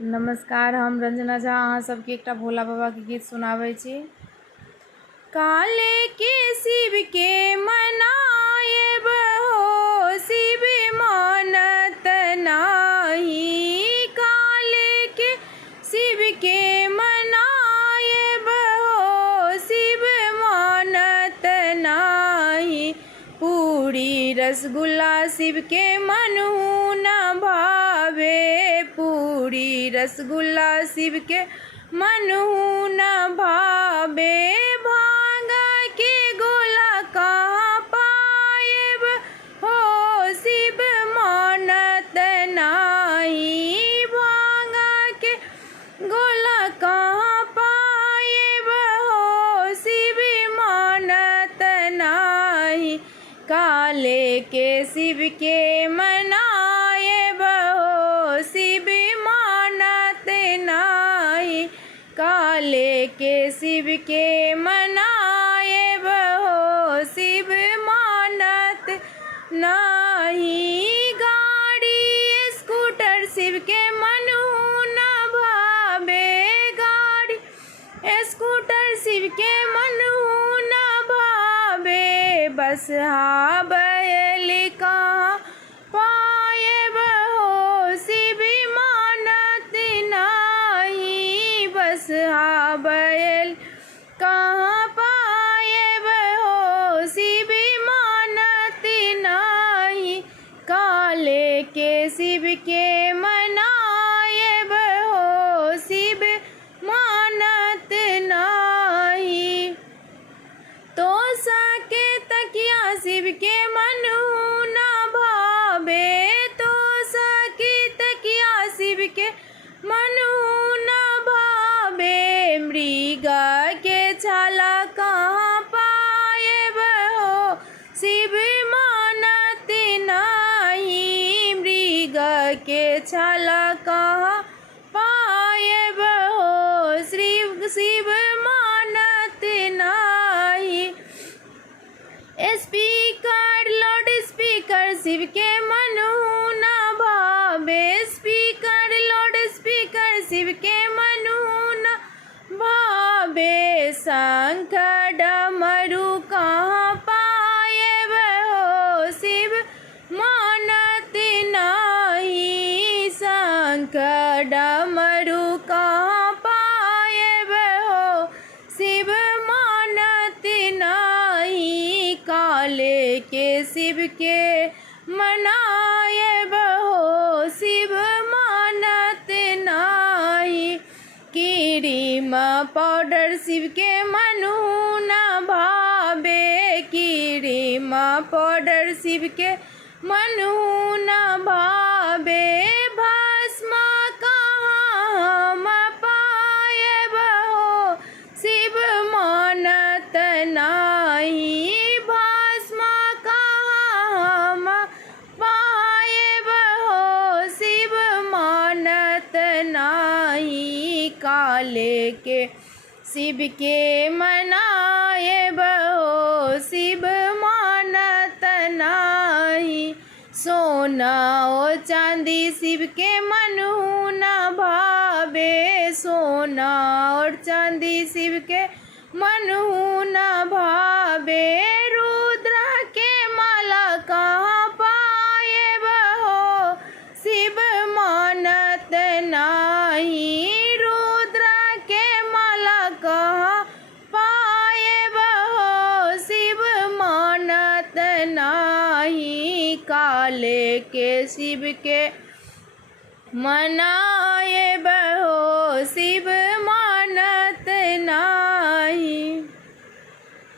नमस्कार, हम रंजना झा अहाँ सबके एकटा भोला बाबा के गीत सुनाबै छी। काले के शिव के मनाएब हो, शिव मानत नाही। काले के शिव के मनाएब हो, शिव मानत नाही। पूरी रसगुल्ला शिव के मनहु न भावे, पूरी रसगुल्ला शिव के मनहु न भावे। भांग के गोला कहाँ पाएब हो, शिव मानत नाही। भांग के गोला कहाँ पाएब हो, शिव मानत नाही। काले के शिव के मनाएब हो, शिव मानत नाही। काले के शिव के मनाएब हो, शिव मानत नाही। गाड़ी स्कूटर शिव के मनहु न भावे, गाड़ी स्कूटर शिव के मनहु न भावे। बस हा बैल कहाँ पाएब हो, शिव मानत नाही। बस हा बैल कहाँ पाएब हो, शिव मानत नाही। काले के शिव के मनाएब हो, शिव मानत नाही। तो सके तकिया शिव के मनहु न भावे, तो सके तकिया शिव के मनहु न भावे। मृग के छाला कहाँ पाएब हो, शिव मानत नाही। मृग के छाला कहाँ पाएब हो, शिव मानत नाही। स्पीकर लाउड स्पीकर शिव के मनहु न भावे, स्पीकर लाउड स्पीकर शिव के मनहु न भावे। शंख डमरू कहाँ पाएब हो, शिव मानत नाही। शंख डमरू कहाँ पाएब हो, शिव मानत नाही। काले के शिव के मनाएब हो, शिव मानत नाही। क्रीम पाउडर शिव के मनहु न भावे, क्रीम पाउडर शिव के मनहु न भावे। भस्म कहाँ हम पाएब हो, शिव मानत नाही। भस्म कहाँ हम पाएब हो, शिव मानत नाही। काले के शिव के मनाएब हो, शिव मानत नाही। सोना और चांदी शिव के मनहु न भावे, सोना और चांदी शिव के मनहु न भावे। रुद्र के माला कहाँ पाएब हो, शिव मानत नाही। रुद्र के माला कहाँ पाएब हो, शिव मानत नाही। काले के शिव के मनाएब